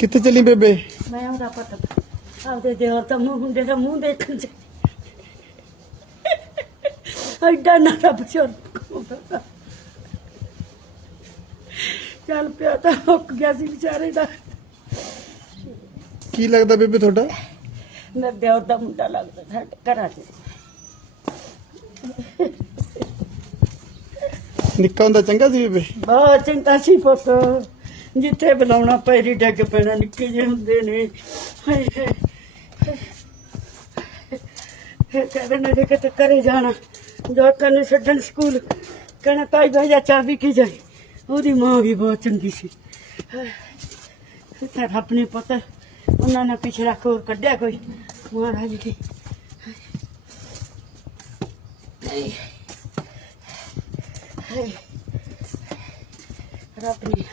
ਕਿੱਥੇ ਚੱਲੀ ਬੇਬੇ? ਮੈਂ ਉਹਦਾ ਪਤਾ ਆਪਦੇ ਦਿਓਰ ਦਾ ਮੂੰਹ ਹੁੰਦੇ ਦਾ ਮੂੰਹ ਦੇਖਣ ਚ ਐਡਾ ਨਾ ਰੱਬ ਬਜ਼ੁਰਗ ਚੱਲ ਪਿਆ ਤਾਂ ਹੁੱਕ ਗਿਆ ਸੀ ਵਿਚਾਰੇ ਦਾ। ਕੀ ਲੱਗਦਾ ਬੇਬੇ ਤੁਹਾਡਾ? ਮੇਰੇ ਦਿਓਰ ਦਾ ਮੁੰਡਾ ਲੱਗਦਾ ਸਾਡੇ ਘਰਾਂ 'ਚ। ਨਿੱਕਾ ਹੁੰਦਾ ਚੰਗਾ ਸੀ ਬੇਬੇ? ਬਹੁਤ ਚਿੰਤਾ ਸੀ ਪੁੱਤ। ਜਿੱਥੇ ਬੁਲਾਉਣਾ ਪੈਰੀ ਡੱਗ ਪੈਣਾ, ਨਿੱਕੇ ਜਿਹੇ ਹੁੰਦੇ ਨੇ। ਹਾਏ ਹਾਏ ਕਹਿੰਦੇ ਨੇ ਜੇ ਕਿਤੇ ਕਰੇ ਜਾਣਾ। ਡਾਕਟਰ ਨੇ ਛੱਡਣ ਸਕੂਲ। ਕਹਿੰਦਾ ਤਾਈ ਭਾਈ ਜਾ ਚਾਬੀ ਕੀ ਜਾਈ ਉਹਦੀ ਮਾਂ ਵੀ ਬਹੁਤ ਚੰਗੀ ਸੀ। ਤਾਂ ਰੱਬ ਨੇ ਪਤਾ, ਉਹਨਾਂ ਨੇ ਪਿਛਲਾ ਕੋਰ ਕੱਢਿਆ ਕੋਈ? ਮਹਾਰਾਜ ਦੀ ਰੱਬ ਨੇ